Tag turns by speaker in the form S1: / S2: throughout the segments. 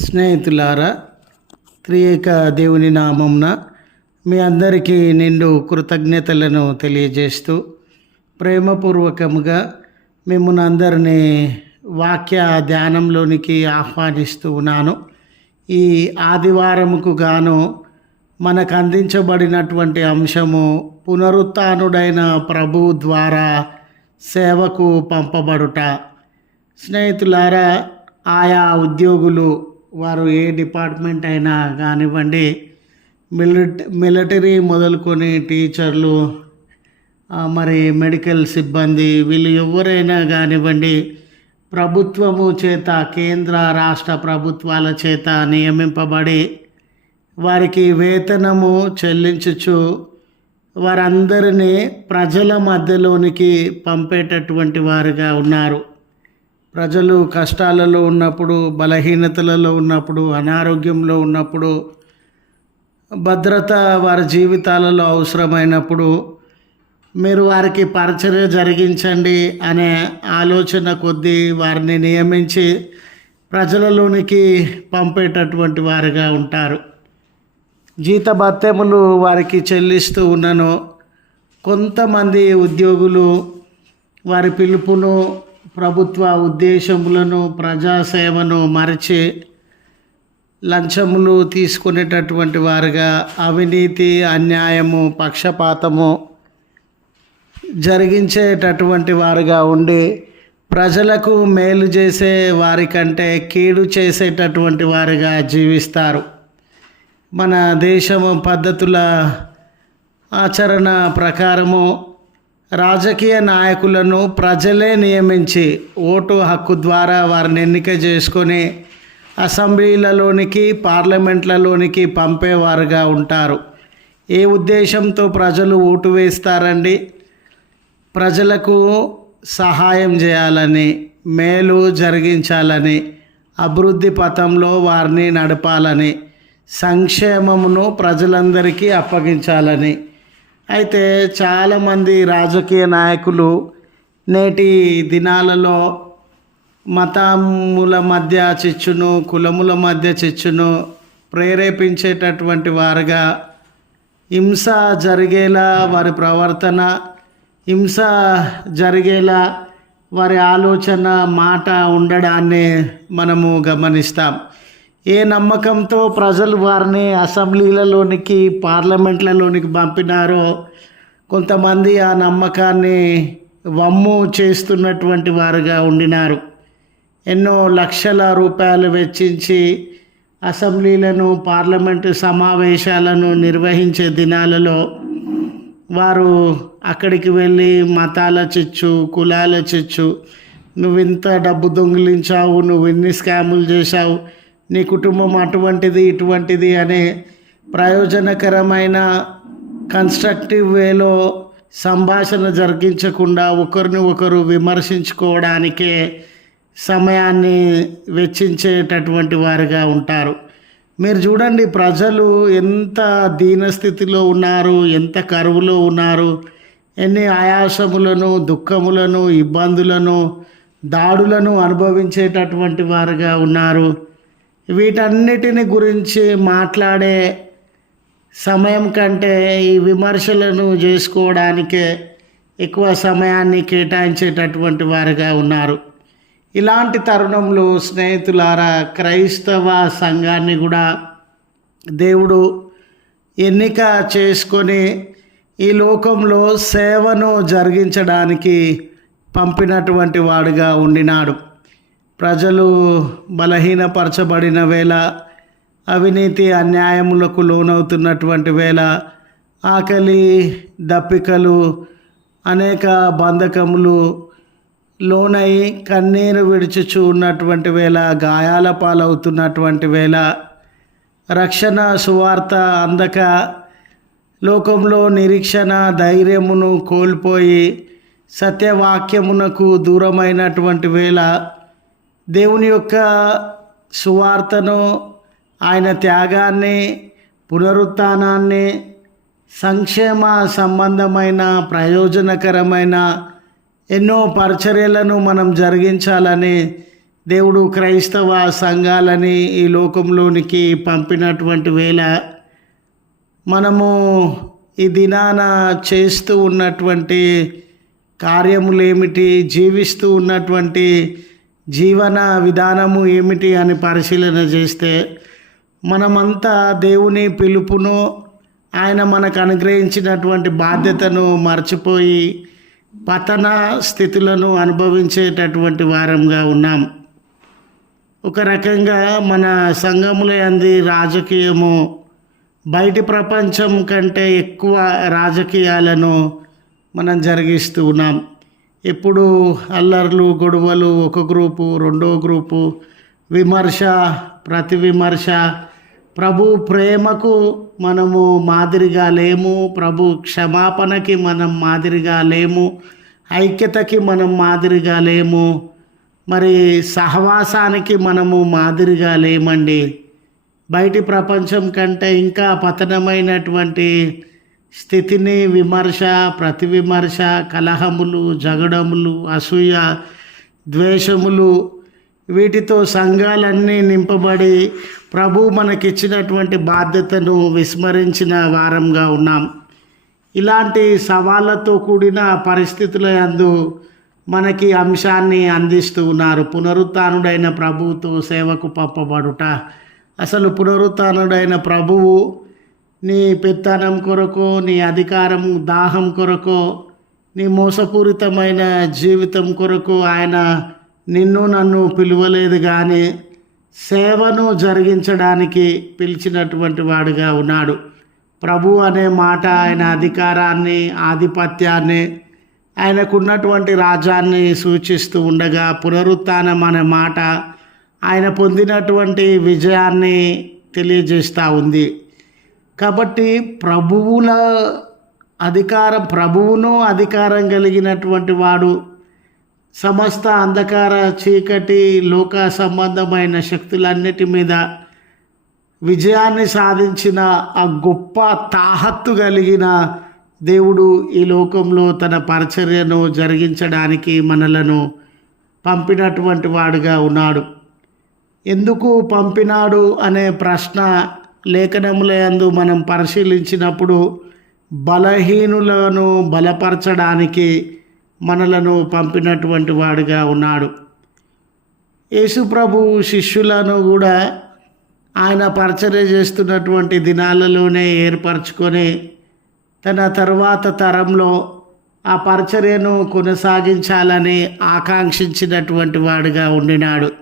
S1: స్నేహితులారా త్రియేక దేవుని నామంన మీ అందరికీ నిండు కృతజ్ఞతలను తెలియజేస్తూ ప్రేమపూర్వకముగా మిమ్మల్ని అందరినీ వాక్య ధ్యానంలోనికి ఆహ్వానిస్తూ ఉన్నాను. ఈ ఆదివారముకు గాను మనకు అందించబడినటువంటి అంశము పునరుత్నుడైన ప్రభు ద్వారా సేవకు పంపబడుట. స్నేహితులారా ఆయా ఉద్యోగులు వారు ఏ డిపార్ట్మెంట్ అయినా కానివ్వండి మిలిట మిలిటరీ మొదలుకొని టీచర్లు మరి మెడికల్ సిబ్బంది వీళ్ళు ఎవరైనా కానివ్వండి ప్రభుత్వము చేత కేంద్ర రాష్ట్ర ప్రభుత్వాల చేత నియమింపబడి వారికి వేతనము చెల్లించుచు వారందరినీ ప్రజల మధ్యలోనికి పంపేటటువంటి వారుగా ఉన్నారు. ప్రజలు కష్టాలలో ఉన్నప్పుడు బలహీనతలలో ఉన్నప్పుడు అనారోగ్యంలో ఉన్నప్పుడు భద్రత వారి జీవితాలలో అవసరమైనప్పుడు మీరు వారికి పరిచర్య జరిగించండి అనే ఆలోచన కొద్దీ వారిని నియమించి ప్రజలలోనికి పంపేటటువంటి వారుగా ఉంటారు. జీత భత్యములు వారికి చెల్లిస్తూ ఉన్నను. కొంతమంది ఉద్యోగులు వారి పిలుపును ప్రభుత్వ ఉద్దేశములను ప్రజాసేవను మరచి లంచములు తీసుకునేటటువంటి వారుగా అవినీతి అన్యాయము పక్షపాతము జరిగించేటటువంటి వారుగా ఉండి ప్రజలకు మేలు చేసే వారికంటే కీడు చేసేటటువంటి వారుగా జీవిస్తారు. మన దేశము పద్ధతుల ఆచరణ ప్రకారము రాజకీయ నాయకులను ప్రజలే నియమించి ఓటు హక్కు ద్వారా వారిని ఎన్నిక చేసుకొని అసెంబ్లీలలోనికి పార్లమెంట్లలోనికి పంపేవారుగా ఉంటారు. ఏ ఉద్దేశంతో ప్రజలు ఓటు వేస్తారండి? ప్రజలకు సహాయం చేయాలని మేలు జరిగించాలని అభివృద్ధి పథంలో వారిని నడపాలని సంక్షేమమును ప్రజలందరికీ అప్పగించాలని అయితే చాలామంది రాజకీయ నాయకులు నేటి దినాలలో మతముల మధ్య చిచ్చును కులముల మధ్య చిచ్చును ప్రేరేపించేటటువంటి వారుగా హింస జరిగేలా వారి ప్రవర్తన హింస జరిగేలా వారి ఆలోచన మాట ఉండడాన్ని మనము గమనిస్తాం. ఏ నమ్మకంతో ప్రజలు వారిని అసెంబ్లీలలోనికి పార్లమెంట్లలోనికి పంపినారో కొంతమంది ఆ నమ్మకాన్ని వమ్ము చేస్తున్నటువంటి వారుగా ఉండినారు. ఎన్నో లక్షల రూపాయలు వెచ్చించి అసెంబ్లీలను పార్లమెంటు సమావేశాలను నిర్వహించే దినాలలో వారు అక్కడికి వెళ్ళి మతాల చిచ్చు కులాల చిచ్చు నువ్వు ఇంత డబ్బు దొంగిలించావు నువ్వు ఇన్ని స్కాములు చేశావు నీ కుటుంబం అటువంటిది ఇటువంటిది అనే ప్రయోజనకరమైన కన్స్ట్రక్టివ్ వేలో సంభాషణ జరిగించకుండా ఒకరిని ఒకరు విమర్శించుకోవడానికే సమయాన్ని వెచ్చించేటటువంటి వారుగా ఉంటారు. మీరు చూడండి ప్రజలు ఎంత దీనస్థితిలో ఉన్నారు ఎంత కరువులో ఉన్నారు ఎన్ని ఆయాసములను దుఃఖములను ఇబ్బందులను దాడులను అనుభవించేటటువంటి వారుగా ఉన్నారు. వీటన్నిటిని గురించి మాట్లాడే సమయం కంటే ఈ విమర్శలను చేసుకోవడానికే ఎక్కువ సమయాన్ని కేటాయించేటటువంటి వారుగా ఉన్నారు. ఇలాంటి తరుణంలో స్నేహితులారా క్రైస్తవ సంఘాన్ని కూడా దేవుడు ఎన్నిక చేసుకొని ఈ లోకంలో సేవను జరిగించడానికి పంపినటువంటి వాడుగా ఉండినాడు. ప్రజలు బలహీనపరచబడిన వేళ అవినీతి అన్యాయములకు లోనవుతున్నటువంటి వేళ ఆకలి దప్పికలు అనేక బంధకములు లోనై కన్నీరు విడుచుచు ఉన్నటువంటి వేళ గాయాల పాలవుతున్నటువంటి వేళ రక్షణ సువార్త అందక లోకంలో నిరీక్షణ ధైర్యమును కోల్పోయి సత్యవాక్యమునకు దూరమైనటువంటి వేళ దేవుని యొక్క సువార్తను ఆయన త్యాగాన్ని పునరుత్నాన్ని సంక్షేమ సంబంధమైన ప్రయోజనకరమైన ఎన్నో పరిచర్యలను మనం జరిగించాలని దేవుడు క్రైస్తవ సంఘాలని ఈ లోకంలోనికి పంపినటువంటి వేళ మనము ఈ దినాన చేస్తూ ఉన్నటువంటి కార్యములు ఏమిటి జీవిస్తూ ఉన్నటువంటి జీవన విధానము ఏమిటి అని పరిశీలన చేస్తే మనమంతా దేవుని పిలుపును ఆయన మనకు అనుగ్రహించినటువంటి బాధ్యతను మర్చిపోయి పతన స్థితులను అనుభవించేటటువంటి వారంగా ఉన్నాం. ఒక రకంగా మన సంఘములే అంది రాజకీయము బయటి ప్రపంచం కంటే ఎక్కువ రాజకీయాలను మనం జరిగిస్తూ ఉన్నాం. ఎప్పుడు అల్లర్లు గొడవలు ఒక గ్రూపు రెండో గ్రూపు విమర్శ ప్రతి విమర్శ. ప్రభు ప్రేమకు మనము మాదిరిగా లేము. ప్రభు క్షమాపణకి మనం మాదిరిగా లేము. ఐక్యతకి మనం మాదిరిగా లేము. మరి సహవాసానికి మనము మాదిరిగా లేమండి. బయటి ప్రపంచం కంటే ఇంకా పతనమైనటువంటి స్థితిని విమర్శ ప్రతి విమర్శ కలహములు జగడములు అసూయ ద్వేషములు వీటితో సంఘాలన్నీ నింపబడి ప్రభు మనకిచ్చినటువంటి బాధ్యతను విస్మరించిన వారంగా ఉన్నాం. ఇలాంటి సవాళ్ళతో కూడిన పరిస్థితుల యందు మనకి అంశాన్ని అందిస్తూ ఉన్నారు. పునరుత్డైన ప్రభువుతో సేవకు పంపబడుట. అసలు పునరుత్డైన ప్రభువు నీ పెత్తనం కొరకు నీ అధికారం దాహం కొరకు నీ మోసపూరితమైన జీవితం కొరకు ఆయన నిన్ను నన్ను పిలువలేదు కానీ సేవను జరిగించడానికి పిలిచినటువంటి వాడుగా ఉన్నాడు. ప్రభు అనే మాట ఆయన అధికారాన్ని ఆధిపత్యాన్ని ఆయనకున్నటువంటి రాజ్యాన్ని సూచిస్తూ ఉండగా పునరుత్నం అనే మాట ఆయన పొందినటువంటి విజయాన్ని తెలియజేస్తూ ఉంది. కాబట్టి ప్రభువుల అధికారం ప్రభువును అధికారం కలిగినటువంటి వాడు సమస్త అంధకార చీకటి లోక సంబంధమైన శక్తులన్నిటి మీద విజయాన్ని సాధించిన ఆ గొప్ప తాహత్తు కలిగిన దేవుడు ఈ లోకంలో తన పరిచర్యను జరిగించడానికి మనలను పంపినటువంటి వాడుగా ఉన్నాడు. ఎందుకు పంపినాడు అనే ప్రశ్న లేఖనములందు మనం పరిశీలించినప్పుడు బలహీనులను బలపరచడానికి మనలను పంపినటువంటి వాడుగా ఉన్నాడు. యేసుప్రభు శిష్యులను కూడా ఆయన పరిచర్య చేస్తున్నటువంటి దినాలలోనే ఏర్పరచుకొని తన తరువాత తరంలో ఆ పరిచర్యను కొనసాగించాలని ఆకాంక్షించినటువంటి వాడుగా ఉండినాడు.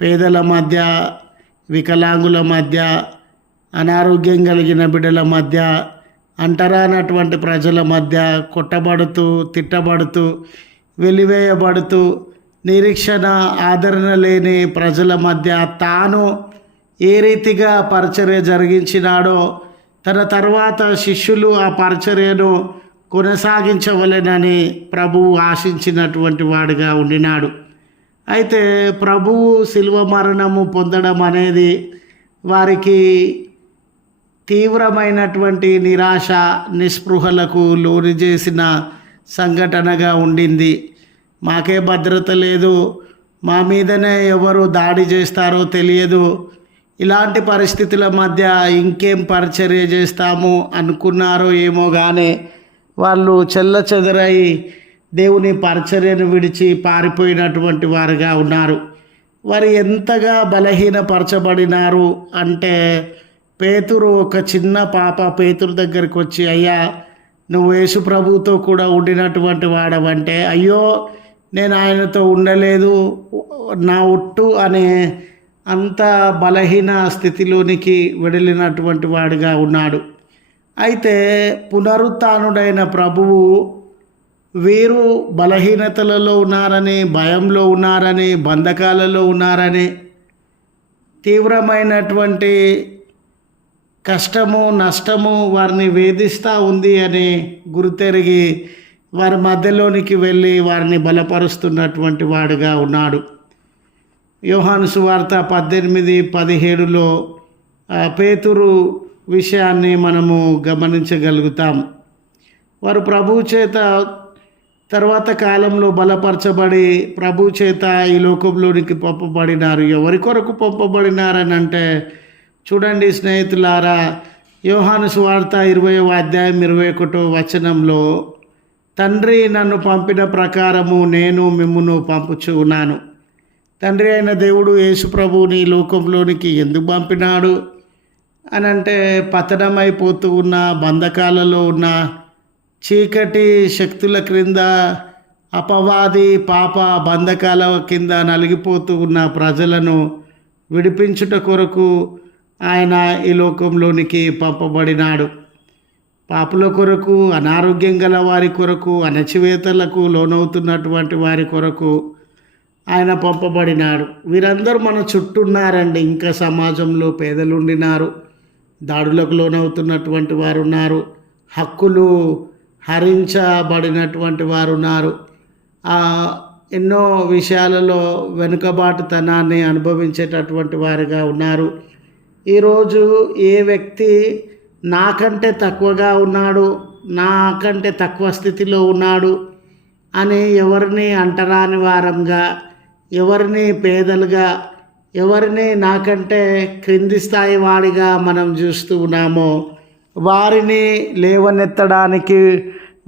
S1: పేదల మధ్య వికలాంగుల మధ్య అనారోగ్యం కలిగిన బిడ్డల మధ్య అంటరానటువంటి ప్రజల మధ్య కొట్టబడుతూ తిట్టబడుతూ వెలివేయబడుతూ నిరీక్షణ ఆదరణ లేని ప్రజల మధ్య తాను ఏ రీతిగా పరిచర్య జరిగించినాడో తన తర్వాత శిష్యులు ఆ పరిచర్యను కొనసాగించవలెనని ప్రభువు ఆశించినటువంటి వాడుగా ఉండినాడు. అయితే ప్రభువు శిల్వ మరణము పొందడం అనేది వారికి తీవ్రమైనటువంటి నిరాశ నిస్పృహలకు లోని చేసిన సంఘటనగా ఉండింది. మాకే భద్రత లేదు. మా మీదనే ఎవరు దాడి చేస్తారో తెలియదు. ఇలాంటి పరిస్థితుల మధ్య ఇంకేం పరిచర్య చేస్తాము అనుకున్నారో ఏమో కానీ వాళ్ళు చెల్ల చెదరై దేవుని పరిచర్యను విడిచి పారిపోయినటువంటి వారుగా ఉన్నారు. వారు ఎంతగా బలహీనపరచబడినారు అంటే పేతురు ఒక చిన్న పాప పేతురు దగ్గరికి వచ్చి అయ్యా నువ్వు యేసు ప్రభుతో కూడా ఉండినటువంటి వాడవంటే అయ్యో నేను ఆయనతో ఉండలేదు. నా ఒట్టు అనే అంత బలహీన స్థితిలోనికి వెడలినటువంటి వాడిగా ఉన్నాడు. అయితే పునరుత్డైన ప్రభువు వీరు బలహీనతలలో ఉన్నారని భయంలో ఉన్నారని బంధకాలలో ఉన్నారని తీవ్రమైనటువంటి కష్టము నష్టము వారిని వేధిస్తూ ఉంది అని గుర్తెరిగి వారి మధ్యలోనికి వెళ్ళి వారిని బలపరుస్తున్నటువంటి వాడుగా ఉన్నాడు. యోహాను సువార్త పద్దెనిమిది పదిహేడులో పేతురు విషయాన్ని మనము గమనించగలుగుతాం. వారు ప్రభు చేత తర్వాత కాలంలో బలపరచబడి ప్రభు చేత ఈ లోకంలోనికి పంపబడినారు. ఎవరి కొరకు పంపబడినారని అంటే చూడండి స్నేహితులారా యోహాను సువార్త ఇరవయో అధ్యాయం ఇరవై ఒకటో వచనంలో తండ్రి నన్ను పంపిన ప్రకారము నేను మిమ్మును పంపుచు ఉన్నాను. తండ్రి అయిన దేవుడు యేసుప్రభుని లోకంలోనికి ఎందుకు పంపినాడు? అని అంటే పతనమైపోతూ ఉన్న బంధకాలలో ఉన్న చీకటి శక్తుల క్రింద అపవాది పాప బంధకాల కింద నలిగిపోతూ ఉన్న ప్రజలను విడిపించుట కొరకు ఆయన ఈ లోకంలోనికి పంపబడినాడు. పాపుల కొరకు అనారోగ్యం గల వారి కొరకు అణచివేతలకు లోనవుతున్నటువంటి వారి కొరకు ఆయన పంపబడినాడు. వీరందరూ మన చుట్టూ ఉన్నారండి ఇంకా సమాజంలో పేదలు ఉండినారు దాడులకు లోనవుతున్నటువంటి వారు ఉన్నారు హక్కులు హరించబడినటువంటి వారు ఉన్నారు ఎన్నో విషయాలలో వెనుకబాటుతనాన్ని అనుభవించేటటువంటి వారిగా ఉన్నారు. ఈరోజు ఏ వ్యక్తి నాకంటే తక్కువగా ఉన్నాడు నాకంటే తక్కువ స్థితిలో ఉన్నాడు అని ఎవరిని అంటరాని వారంగా ఎవరిని పేదలుగా ఎవరిని నాకంటే క్రింది స్థాయి వాడిగా మనం చూస్తూ ఉన్నామో వారిని లేవనెత్తడానికి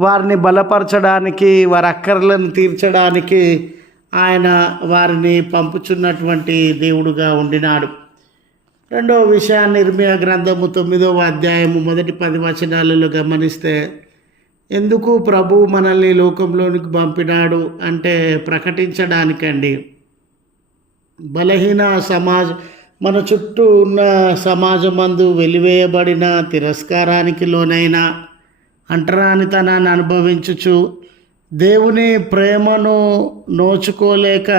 S1: వారిని బలపరచడానికి వారి అక్కర్లను తీర్చడానికి ఆయన వారిని పంపుచున్నటువంటి దేవుడుగా ఉండినాడు. రెండవ విషయాన్ని నిర్మయ గ్రంథము తొమ్మిదవ అధ్యాయము మొదటి పది వచనాలలో గమనిస్తే ఎందుకు ప్రభు మనల్ని లోకంలోనికి పంపినాడు అంటే ప్రకటించడానికండి. బలహీన సమాజ మన చుట్టూ ఉన్న సమాజమందు వెలివేయబడిన తిరస్కారానికి లోనైన అంటరానితనాన్ని అనుభవించుచు దేవుని ప్రేమను నోచుకోలేక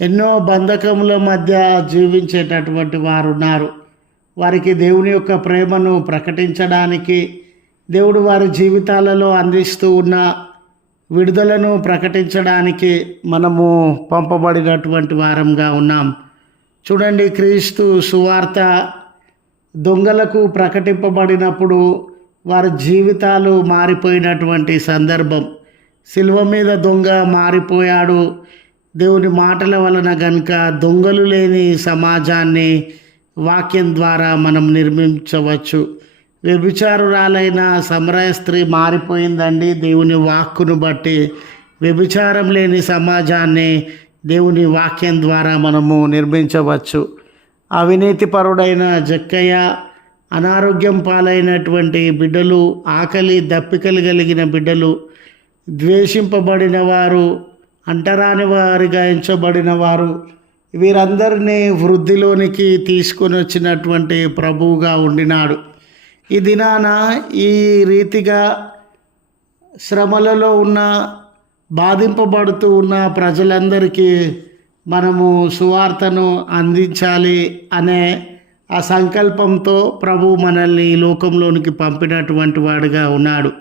S1: ఎన్నో బంధకముల మధ్య జీవించేటటువంటి వారు ఉన్నారు. వారికి దేవుని యొక్క ప్రేమను ప్రకటించడానికి దేవుడు వారి జీవితాలలో అందిస్తూ ఉన్న విడుదలను ప్రకటించడానికి మనము పంపబడినటువంటి వారంగా ఉన్నాం. చూడండి క్రీస్తు సువార్త దొంగలకు ప్రకటింపబడినప్పుడు వారి జీవితాలు మారిపోయినటువంటి సందర్భం. శిల్వ మీద దొంగ మారిపోయాడు. దేవుని మాటల వలన కనుక దొంగలు లేని సమాజాన్ని వాక్యం ద్వారా మనం నిర్మించవచ్చు. వ్యభిచారురాలైన సమరయ స్త్రీ మారిపోయిందండి. దేవుని వాక్కును బట్టి వ్యభిచారం లేని సమాజాన్ని దేవుని వాక్యం ద్వారా మనము నిర్మించవచ్చు. అవినీతి పరుడైన జక్కయ్య అనారోగ్యం పాలైనటువంటి బిడ్డలు ఆకలి దప్పికలు కలిగిన బిడ్డలు ద్వేషింపబడిన వారు అంటరాని వారిగా ఎంచబడిన వారు వీరందరినీ వృద్ధిలోనికి తీసుకొని వచ్చినటువంటి ప్రభువుగా ఉండినాడు. ఈ దినాన ఈ రీతిగా శ్రమలలో ఉన్న బాధింపబడుతూ ఉన్న ప్రజలందరికీ మనము సువార్తను అందించాలి అనే ఆ సంకల్పంతో ప్రభు మనల్ని ఈ లోకంలోనికి పంపినటువంటి వాడుగా ఉన్నాడు.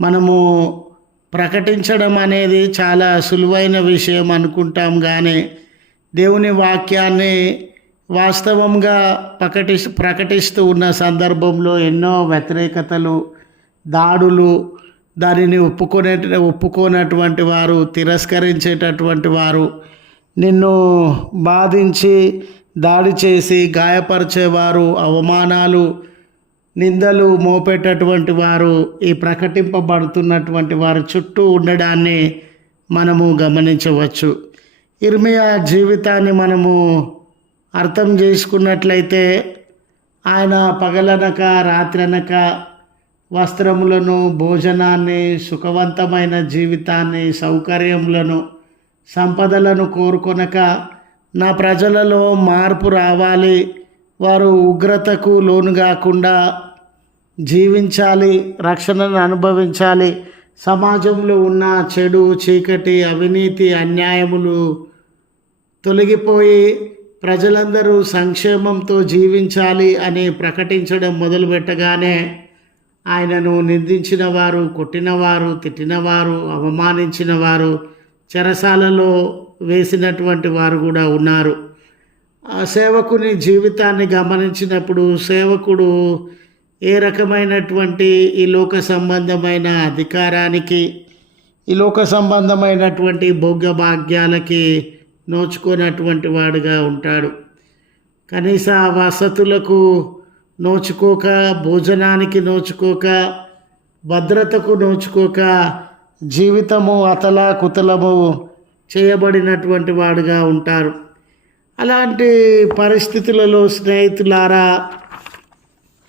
S1: మనము ప్రకటించడం అనేది చాలా సులువైన విషయం అనుకుంటాం కానీ దేవుని వాక్యాన్ని వాస్తవంగా ప్రకటి ప్రకటిస్తూ ఉన్న సందర్భంలో ఎన్నో వ్యతిరేకతలు దాడులు దానిని ఒప్పుకునే ఒప్పుకోనటువంటి వారు తిరస్కరించేటటువంటి వారు నిన్ను బాధించి దాడి చేసి గాయపరిచేవారు అవమానాలు నిందలు మోపేటటువంటి వారు ఈ ప్రకటింపబడుతున్నటువంటి వారి చుట్టూ ఉండడాన్ని మనము గమనించవచ్చు. ఇర్మియా జీవితాన్ని మనము అర్థం చేసుకున్నట్లయితే ఆయన పగలనక రాత్రనక వస్త్రములను భోజనాన్ని సుఖవంతమైన జీవితాన్ని సౌకర్యములను సంపదలను కోరుకొనక నా ప్రజలలో మార్పు రావాలి. వారు ఉగ్రతకు లోను కాకుండా జీవించాలి రక్షణను అనుభవించాలి. సమాజంలో ఉన్న చెడు చీకటి అవినీతి అన్యాయములు తొలగిపోయి ప్రజలందరూ సంక్షేమంతో జీవించాలి అని ప్రకటించడం మొదలుపెట్టగానే ఆయనను నిందించిన వారు కొట్టినవారు తిట్టినవారు అవమానించిన వారు చెరసాలలో వేసినటువంటి వారు కూడా ఉన్నారు. ఆ సేవకుని జీవితాన్ని గమనించినప్పుడు సేవకుడు ఏ రకమైనటువంటి ఈ లోక సంబంధమైన అధికారానికి ఈ లోక సంబంధమైనటువంటి భోగ్య భాగ్యాలకి నోచుకోనటువంటి వాడుగా ఉంటాడు. కనీస వసతులకు నోచుకోక భోజనానికి నోచుకోక భద్రతకు నోచుకోక జీవితము అతల కుతలము చేయబడినటువంటి వాడుగా ఉంటారు. అలాంటి పరిస్థితులలో స్నేహితులారా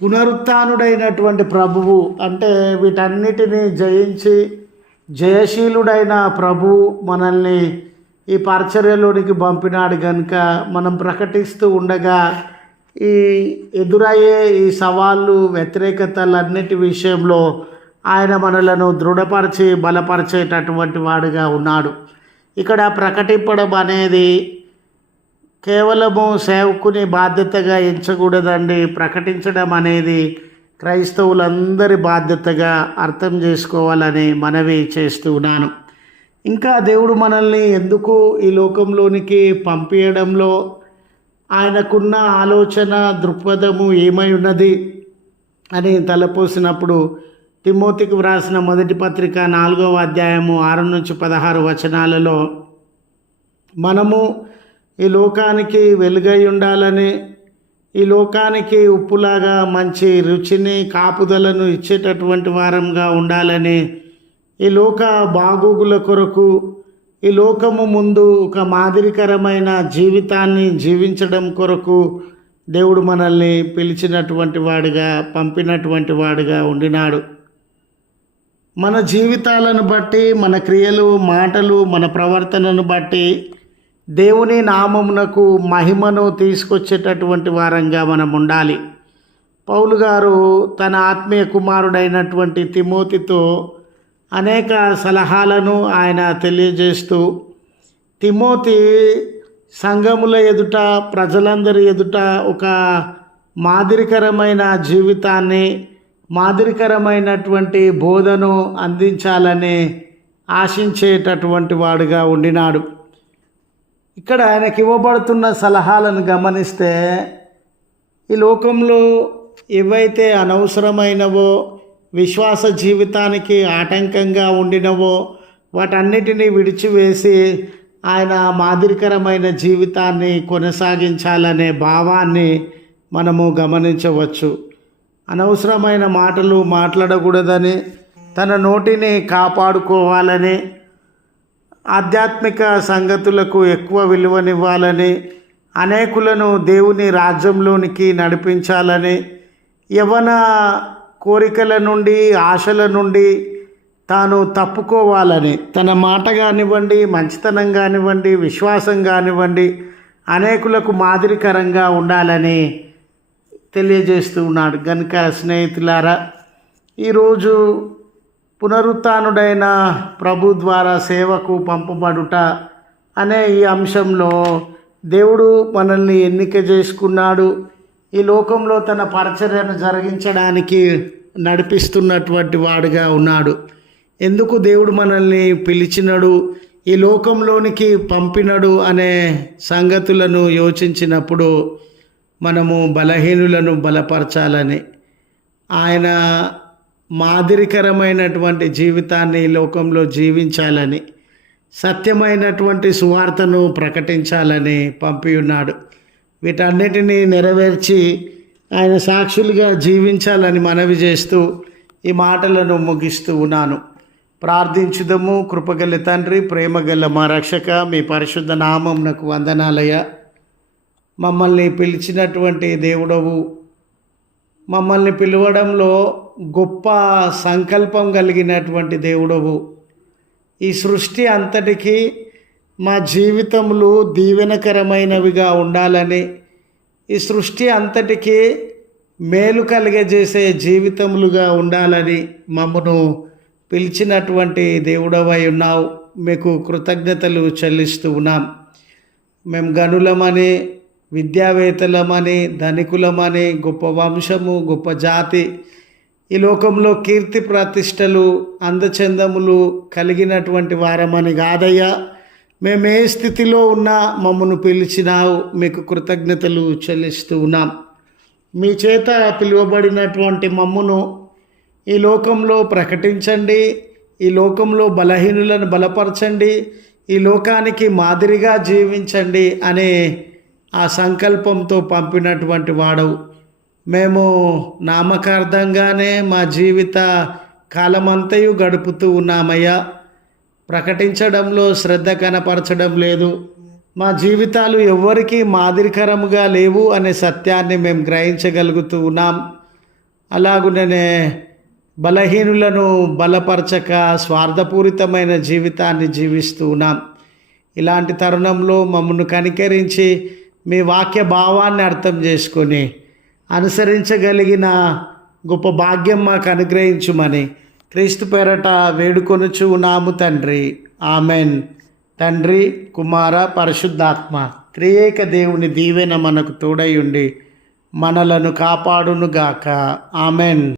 S1: పునరుత్డైనటువంటి ప్రభువు అంటే వీటన్నిటిని జయించి జయశీలుడైన ప్రభువు మనల్ని ఈ పరిచర్యలోనికి పంపినాడు కనుక మనం ప్రకటిస్తూ ఉండగా ఈ ఎదురయ్యే ఈ సవాళ్ళు వ్యతిరేకతలన్నిటి విషయంలో ఆయన మనలను దృఢపరిచి బలపరిచేటటువంటి వాడుగా ఉన్నాడు. ఇక్కడ ప్రకటింపడం అనేది కేవలము సేవకుని బాధ్యతగా ఎంచకూడదండి. ప్రకటించడం అనేది క్రైస్తవులందరి బాధ్యతగా అర్థం చేసుకోవాలని మనవి చేస్తూ ఉన్నాను. ఇంకా దేవుడు మనల్ని ఎందుకు ఈ లోకంలోనికి పంపించడంలో ఆయనకున్న ఆలోచన దృక్పథము ఏమై ఉన్నది అని తలపోసినప్పుడు తిమోతికి వ్రాసిన మొదటి పత్రిక నాలుగవ అధ్యాయము ఆరు నుంచి పదహారు వచనాలలో మనము ఈ లోకానికి వెలుగై ఉండాలని ఈ లోకానికి ఉప్పులాగా మంచి రుచిని కాపుదలను ఇచ్చేటటువంటి వారంగా ఉండాలని ఈ లోక బాగోగుల కొరకు ఈ లోకము ముందు ఒక మాదిరికరమైన జీవితాన్ని జీవించడం కొరకు దేవుడు మనల్ని పిలిచినటువంటి వాడుగా పంపినటువంటి వాడుగా ఉండినాడు. మన జీవితాలను బట్టి మన క్రియలు మాటలు మన ప్రవర్తనను బట్టి దేవుని నామమునకు మహిమను తీసుకొచ్చేటటువంటి వారంగా మనం ఉండాలి. పౌలు గారు తన ఆత్మీయ కుమారుడైనటువంటి తిమోతితో అనేక సలహాలను ఆయన తెలియజేస్తూ తిమోతి సంఘముల ఎదుట ప్రజలందరి ఎదుట ఒక మాదిరికరమైన జీవితాన్ని మాదిరికరమైనటువంటి బోధను అందించాలని ఆశించేటటువంటి వాడుగా ఉండినాడు. ఇక్కడ ఆయనకి ఇవ్వబడుతున్న సలహాలను గమనిస్తే ఈ లోకంలో ఏవైతే అనవసరమైనవో విశ్వాస జీవితానికి ఆటంకంగా ఉండినవో వాటన్నిటినీ విడిచివేసి ఆయన మాదిరికరమైన జీవితాన్ని కొనసాగించాలనే భావాన్ని మనము గమనించవచ్చు. అనవసరమైన మాటలు మాట్లాడకూడదని తన నోటిని కాపాడుకోవాలని ఆధ్యాత్మిక సంగతులకు ఎక్కువ విలువనివ్వాలని అనేకులను దేవుని రాజ్యంలోనికి నడిపించాలని యవన కోరికల నుండి ఆశల నుండి తాను తప్పుకోవాలని తన మాట కానివ్వండి మంచితనం కానివ్వండి విశ్వాసం కానివ్వండి అనేకులకు మాదిరికరంగా ఉండాలని తెలియజేస్తూ ఉన్నాడు. కనుక స్నేహితులారా ఈరోజు పునరుత్డైన ప్రభు ద్వారా సేవకు పంపబడుట అనే ఈ అంశంలో దేవుడు మనల్ని ఎన్నిక చేసుకున్నాడు. ఈ లోకంలో తన పరిచర్యను జరిగించడానికి నడిపిస్తున్నటువంటి వాడుగా ఉన్నాడు. ఎందుకు దేవుడు మనల్ని పిలిచినడు? ఈ లోకంలోనికి పంపినడు అనే సంగతులను యోచించినప్పుడు మనము బలహీనులను బలపరచాలని. ఆయన మాదిరికరమైనటువంటి జీవితాన్ని ఈ లోకంలో జీవించాలని సత్యమైనటువంటి సువార్తను ప్రకటించాలని పంపి ఉన్నాడు. వీటన్నిటినీ నెరవేర్చి ఆయన సాక్షులుగా జీవించాలని మనవి చేస్తూ ఈ మాటలను ముగిస్తూ ఉన్నాను. ప్రార్థించుదము. కృపగల తండ్రి ప్రేమగల మా రక్షక మీ పరిశుద్ధ నామంనకు వందనాలయ మమ్మల్ని పిలిచినటువంటి దేవుడవు మమ్మల్ని పిలవడంలో గొప్ప సంకల్పం కలిగినటువంటి దేవుడవు. ఈ సృష్టి అంతటికి మా జీవితములు దీవెనకరమైనవిగా ఉండాలని ఈ సృష్టి అంతటికి మేలు కలిగజేసే జీవితములుగా ఉండాలని మమ్మను పిలిచినటువంటి దేవుడవై ఉన్నావు. మీకు కృతజ్ఞతలు చెల్లిస్తూ ఉన్నాం. మేము గనులమని విద్యావేత్తలమని ధనికులమని గొప్ప వంశము గొప్ప జాతి. ఈ లోకంలో కీర్తి ప్రతిష్టలు అందచందములు కలిగినటువంటి వారమని కాదయ్యా. మేము ఏ స్థితిలో ఉన్నా మమ్మను పిలిచినావు మీకు కృతజ్ఞతలు చెల్లిస్తూ ఉన్నాం. మీ చేత పిలువబడినటువంటి మమ్మును ఈ లోకంలో ప్రకటించండి ఈ లోకంలో బలహీనులను బలపరచండి ఈ లోకానికి మాదిరిగా జీవించండి అనే ఆ సంకల్పంతో పంపినటువంటి వాడవు. మేము నామకార్థంగానే మా జీవిత కాలమంతయు గడుపుతూ ఉన్నామయ్యా. ప్రకటించడంలో శ్రద్ధ కనపరచడం లేదు. మా జీవితాలు ఎవ్వరికీ మాదిరికరముగా లేవు అనే సత్యాన్ని మేము గ్రహించగలుగుతూ ఉన్నాం. అలాగుననే బలహీనులను బలపరచక స్వార్థపూరితమైన జీవితాన్ని జీవిస్తూ ఉన్నాం. ఇలాంటి తరుణంలో మమ్మల్ని కనికరించి మీ వాక్య భావాన్ని అర్థం చేసుకొని అనుసరించగలిగిన గొప్ప భాగ్యం మాకు అనుగ్రహించుమని క్రీస్తు పేరట వేడుకొనుచు ఉన్నాము తండ్రి. ఆమెన్. తండ్రి కుమార పరిశుద్ధాత్మ త్రియేక దేవుని దీవెన మనకు తోడై ఉండి మనలను కాపాడునుగాక. ఆమెన్.